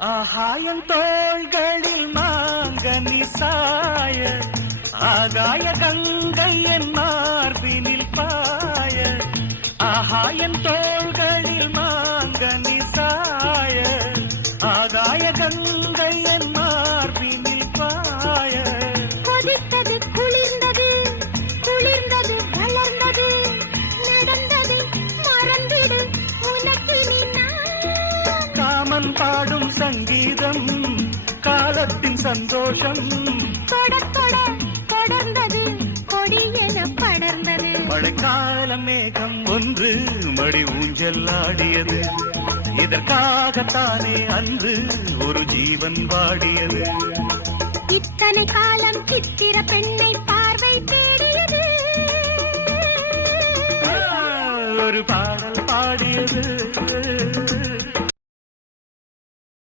ஆகாயம் தோள்களில் மாங்கனி சாய ஆகாய கங்கை என் மார்பினில் பாய ஆகாயம் தோள்களில் மாங்கனி சாய ஆகாய கங்கை என் மார்பினில் பாய கொதித்தது குளிர்ந்தது குளிர்ந்தது வளர்ந்தது நடந்தது மறந்திடு உனக்கு காமன் பாடும் சங்கீதம் காலத்தின் சந்தோஷம் தொட தொட தொடர்ந்தது கொடியென படர்ந்தது மழைக்கால மேகம் ஒன்று மடி ஊஞ்சல் ஆடியது இதற்காகத்தானே அன்று ஒரு ஜீவன் வாடியது இத்தனை காலம் சித்திர பெண்ணை